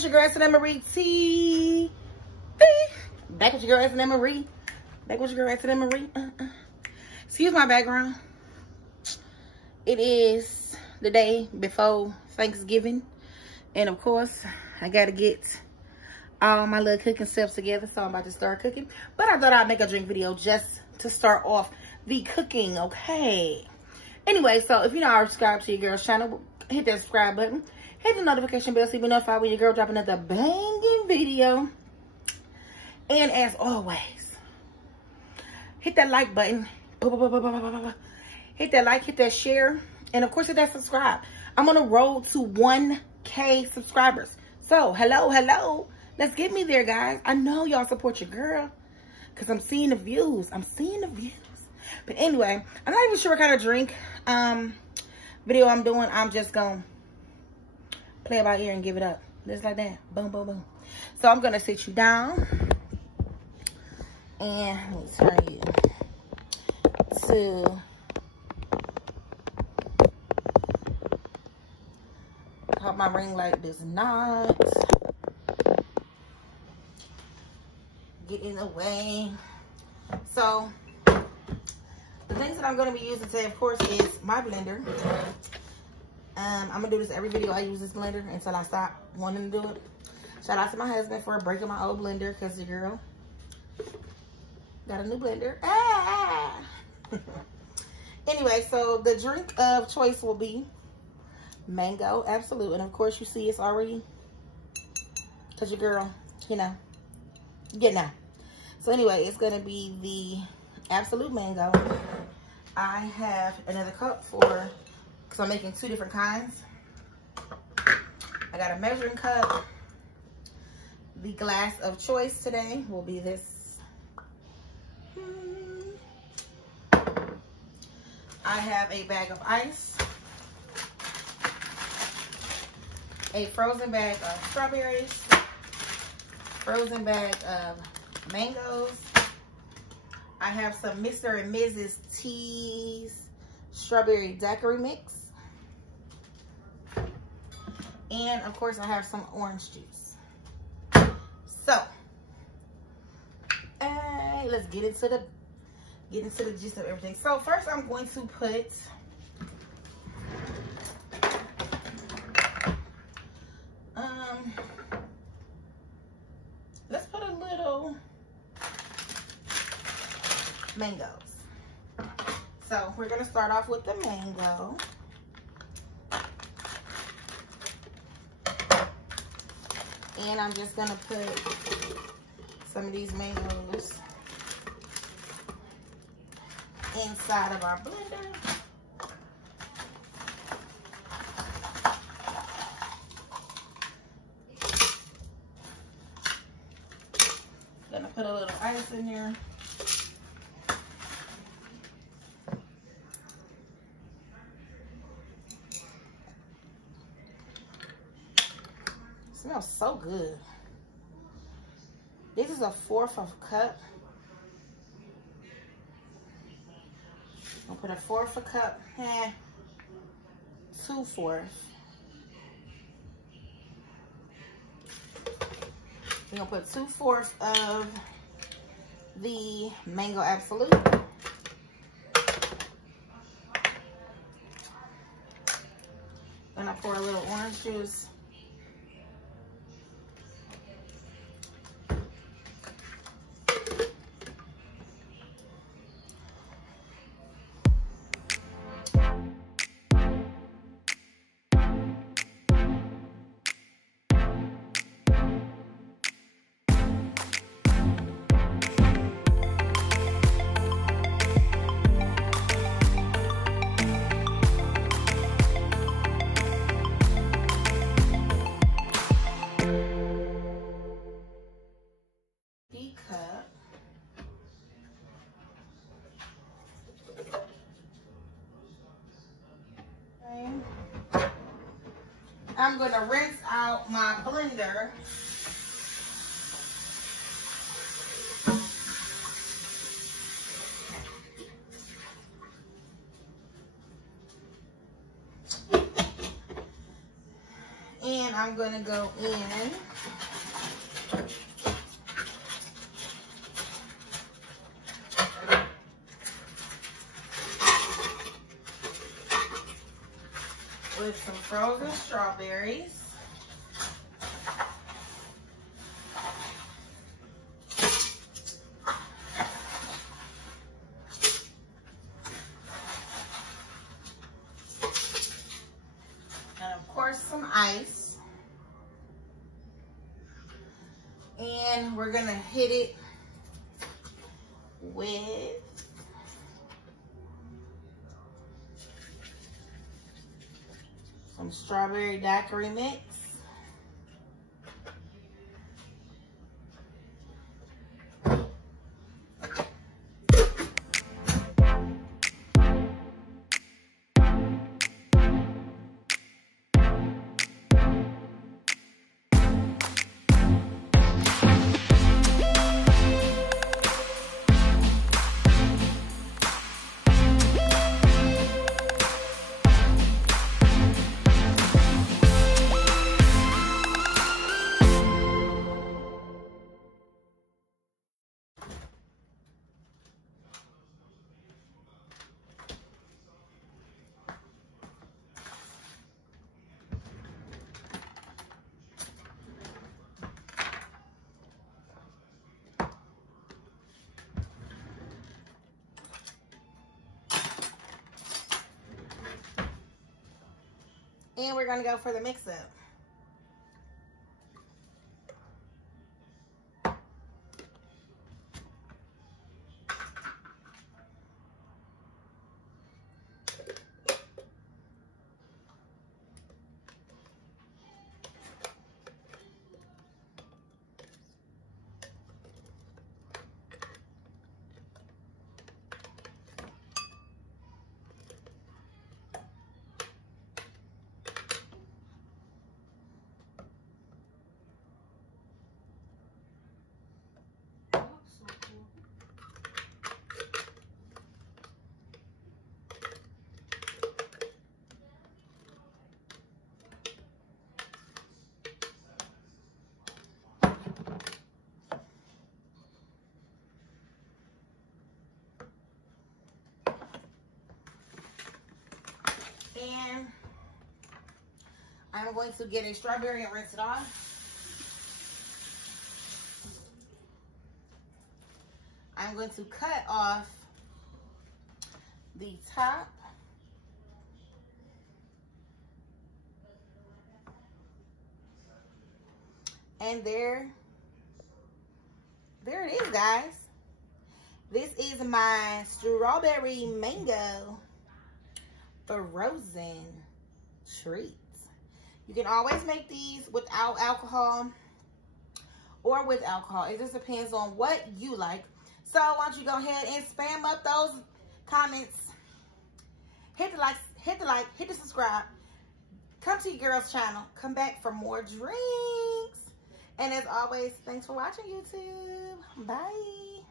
It's your girl, S&M Marie T. Back with your girl, S&M Marie. Back with your girl, S&M Marie. Excuse my background. It is the day before Thanksgiving. And of course, I got to get all my little cooking steps together. So I'm about to start cooking. But I thought I'd make a drink video just to start off the cooking, okay? Anyway, so if you're not already subscribed to your girl's channel, hit that subscribe button. Hit the notification bell so you be notified when your girl drop another banging video. And as always, hit that like button. Hit that like, hit that share. And of course, hit that subscribe. I'm on a road to 1K subscribers. So, hello. Let's get me there, guys. I know y'all support your girl because I'm seeing the views. But anyway, I'm not even sure what kind of drink video I'm doing. I'm just going to play it by ear and give it up. Just like that. Boom, boom, boom. So I'm going to sit you down. And let me turn you to... I hope my ring light does not get in the way. So, the things that I'm going to be using today, of course, is my blender. I'm going to do this every video. I use this blender until I stop wanting to do it. Shout out to my husband for breaking my old blender because the girl got a new blender. Anyway, so the drink of choice will be mango absolute. And of course, you see it's already, because your girl, you know. So anyway, it's going to be the absolute mango. I have another cup for, because I'm making two different kinds. I got a measuring cup. The glass of choice today will be this. I have a bag of ice. A frozen bag of strawberries. Frozen bag of mangoes. I have some Mr. and Mrs. T's strawberry daiquiri mix. And of course I have some orange juice. So, let's get into the gist of everything. So first I'm going to put let's put a little mangoes. So we're gonna start off with the mango. And I'm just gonna put some of these mangoes inside of our blender. Gonna put a little ice in there. Smells so good. This is 1/4 of a cup. I'll put 1/4 a cup, 2/4. We're gonna put 2/4 of the mango absolute. Then I pour a little orange juice. I'm going to rinse out my blender. And I'm going to go in with some frozen strawberries. And of course some ice. And we're gonna hit it with some strawberry daiquiri mix. And we're gonna go for the mix up. And I'm going to get a strawberry and rinse it off. I'm going to cut off the top. And there it is, guys. This is my strawberry mango frozen treats. You can always make these without alcohol or with alcohol. It just depends on what you like. So why don't you go ahead and spam up those comments. Hit the like, hit the subscribe. Come to your girl's channel. Come back for more drinks. And as always, thanks for watching, YouTube. Bye.